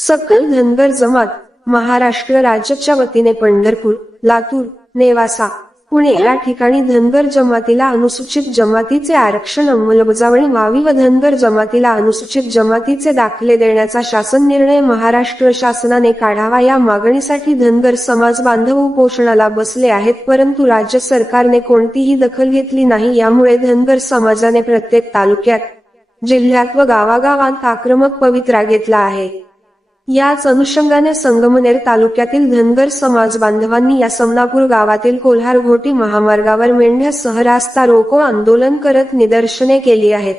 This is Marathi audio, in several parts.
सकल धनगर जमात महाराष्ट्र राज्याच्या वतीने पंढरपूर लातूर नेवासा पुणे या ठिकाणी धनगर जमातीला अनुसूचित जमातीचे आरक्षण अंमलबजावणी व्हावी व धनगर जमातीला अनुसूचित जमातीचे दाखले देण्याचा शासन निर्णय महाराष्ट्र शासनाने काढावा या मागणीसाठी धनगर समाज बांधव उपोषणाला बसले आहेत परंतु राज्य सरकारने कोणतीही दखल घेतली नाही यामुळे धनगर समाजाने प्रत्येक तालुक्यात जिल्ह्यात व गावागावांत आक्रमक पवित्रा घेतला आहे. याच अनुषंगाने संगमनेर तालुक्यातील धनगर समाज बांधवांनी या समनापूर गावातील कोल्हार घोटी महामार्गावर मेंढ्यासह रास्ता रोको आंदोलन करत निदर्शने केली आहेत.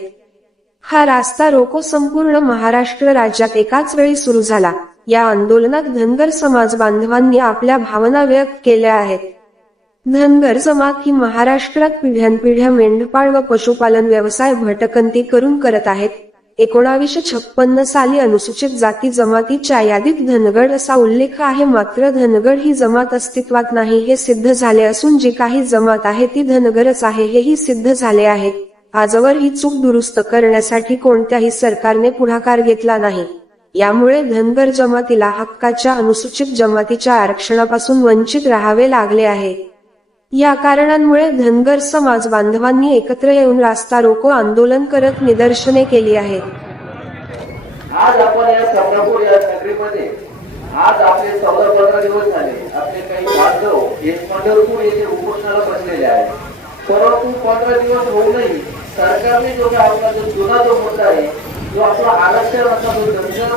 हा रास्ता रोको संपूर्ण महाराष्ट्र राज्यात एकाच वेळी सुरू झाला. या आंदोलनात धनगर समाज बांधवांनी आपल्या भावना व्यक्त केल्या आहेत. धनगर समाज ही महाराष्ट्रात पिढ्यानपिढ्या मेंढपाळ व पशुपालन व्यवसाय भटकंती करून करत आहेत. एकोणावीसशे छप्पन्न साली अनुसूचित जाती जमातीच्या यादीत धनगड असा उल्लेख आहे. मात्र धनगड ही जमात अस्तित्वात नाही हे सिद्ध झाले असून जी काही जमात आहे ती धनगरच आहे हेही सिद्ध झाले आहे. आजवर ही चूक दुरुस्त करण्यासाठी कोणत्याही सरकारने पुढाकार घेतला नाही. यामुळे धनगर जमातीला हक्काच्या अनुसूचित जमातीच्या आरक्षणापासून वंचित राहावे लागले आहे. या कारणांमुळे धनगर समाज बांधवांनी एकत्र येऊन रास्ता रोको आंदोलन करत निदर्शने केली आहेत. आज आपण या चंद्रपूर या नगरीमध्ये आज आपले चौदा पंधरा दिवस झाले. आपले काही बांधव हे पंढरपूर येथे उपोषणाला बसलेले आहेत. परंतु पंधरा दिवस होऊनही सरकारने जो काही आपला जो जुना जो मुद्दा आहे जो आपला आरक्षण असा जो धनगर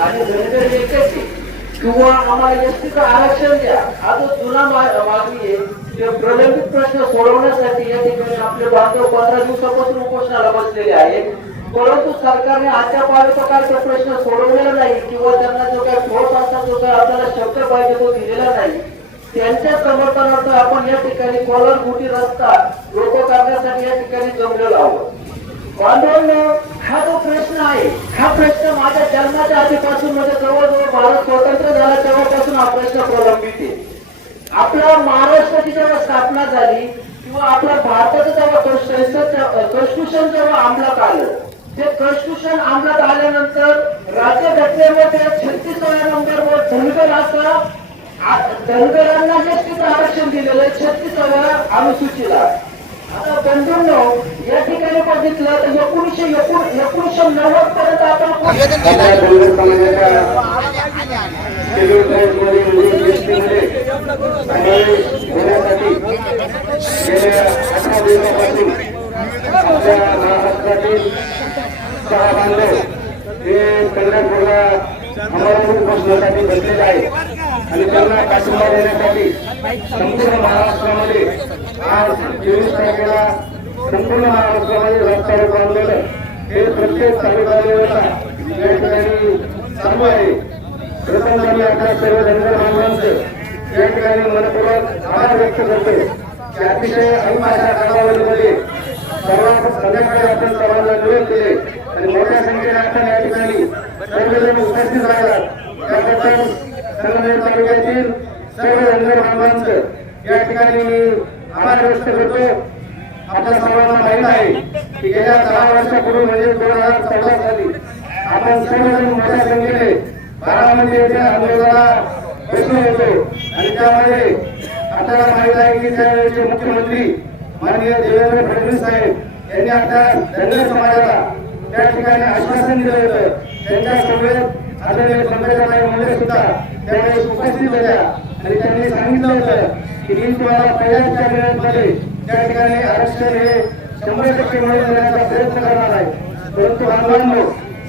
आणि धनगर एकच आहे. किंवा आम्हाला एसटीचं आरक्षण द्या. हा जो जुना मागणी आहे ते प्रलंबित प्रश्न सोडवण्यासाठी या ठिकाणी आपले बांधव पंधरा दिवसापासून उपोषणाला बसलेले आहेत. परंतु सरकारने आजच्या प्रकारचा प्रश्न सोडवलेला नाही किंवा त्यांना जो काही ठोस असा जो काही आपल्याला शब्द पाहिजे तो दिलेला नाही त्यांच्या समर्थनार्थ आपण या ठिकाणी कॉलर मोठी रस्ता लोक करण्यासाठी या ठिकाणी जमलेलो आहोत. बांधवांना हा जो प्रश्न आहे हा प्रश्न माझ्या जन्माच्या आधीपासून म्हणजे प्रश्न प्रलंबित आहे. आपल्या महाराष्ट्राची जेव्हा स्थापना झाली किंवा आपल्या भारताचं जेव्हा कॉन्स्टिट्यूशन जेव्हा अंमलात आलं ते कॉन्स्टिट्यूशन अंमलात आल्यानंतर राज्य घटनेमध्ये छत्तीसाव्या नंबरवर धनगर असा धनगरांना निश्चित आरक्षण दिलेलं आहे छत्तीसाव्या अनुसूचीला. आता बंधूंनो या ठिकाणी बघितलं तर एकोणीशे एकोण एकोणीशे नव्वद पर्यंत आपण बसण्यासाठी बसलेले आहेत आणि त्यांना पाठिंबा देण्यासाठी संपूर्ण महाराष्ट्रामध्ये आज चोवीस तारखेला संपूर्ण महाराष्ट्रामध्ये रस्ता रोको हे प्रत्येक तालुक्याला या ठिकाणी चालू आहे. आपल्या सर्व धनगर बांधवांचं या ठिकाणी मनपूर्वक आभार व्यक्त करतो. अतिशय अशा कालावधीमध्ये सर्व संध्याकाळी आपण सर्वांना निरोप दिले आणि मोठ्या संख्येने आपण या ठिकाणी सर्वजण उपस्थित राहिलात. त्याबद्दल संगमेर तालुक्यातील सर्व धनगर बांधवांचं या ठिकाणी मी आभार व्यक्त करतो. आपल्या सर्वांना माहीत आहे की गेल्या दहा वर्षापूर्वी म्हणजे दोन हजार चौदा साली आपण सर्वजण मोठ्या संख्येने बारामती येथे आंदोलनाला बसलो होतो आणि त्यामध्ये आपल्याला माहीत आहे की त्यावेळेचे मुख्यमंत्री माननीय देवेंद्र फडणवीस साहेब यांनी आपल्या धनगर समाजाला त्या ठिकाणी आश्वासन दिलं होतं. त्यांच्या सभेत आदरणीय पंकजाबाई मुंडे सुद्धा त्यावेळेस उपस्थित होत्या. आणि त्यांनी सांगितलं होतं की मी तुम्हाला पहिल्याच कॅबिनेटमध्ये त्या ठिकाणी आरक्षण हे शंभर टक्के मिळवून देण्याचा प्रयत्न करणार आहे. परंतु बांधवांनो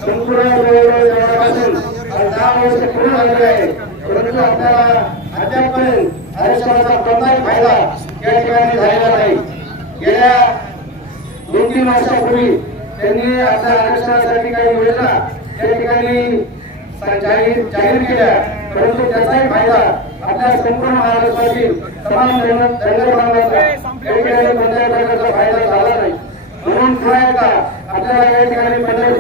संपूर्ण जवळपासून दहा वर्ष पूर्ण झाले आहे. परंतु आपल्याला अद्यापर्यंत आरक्षणाचा कोणताही फायदा या ठिकाणी झालेला नाही. गेल्या दोन तीन वर्षापूर्वी त्यांनी आपल्या आरक्षणासाठी काही योजना त्या ठिकाणी जाहीर जाहीर केल्या. परंतु त्याचाही फायदा आपल्या संपूर्ण महाराष्ट्रातील तमाम जन या ठिकाणी कोणत्याही प्रकारचा फायदा झाला नाही. म्हणून पुन्हा एकदा आपल्याला या ठिकाणी पंढरपूर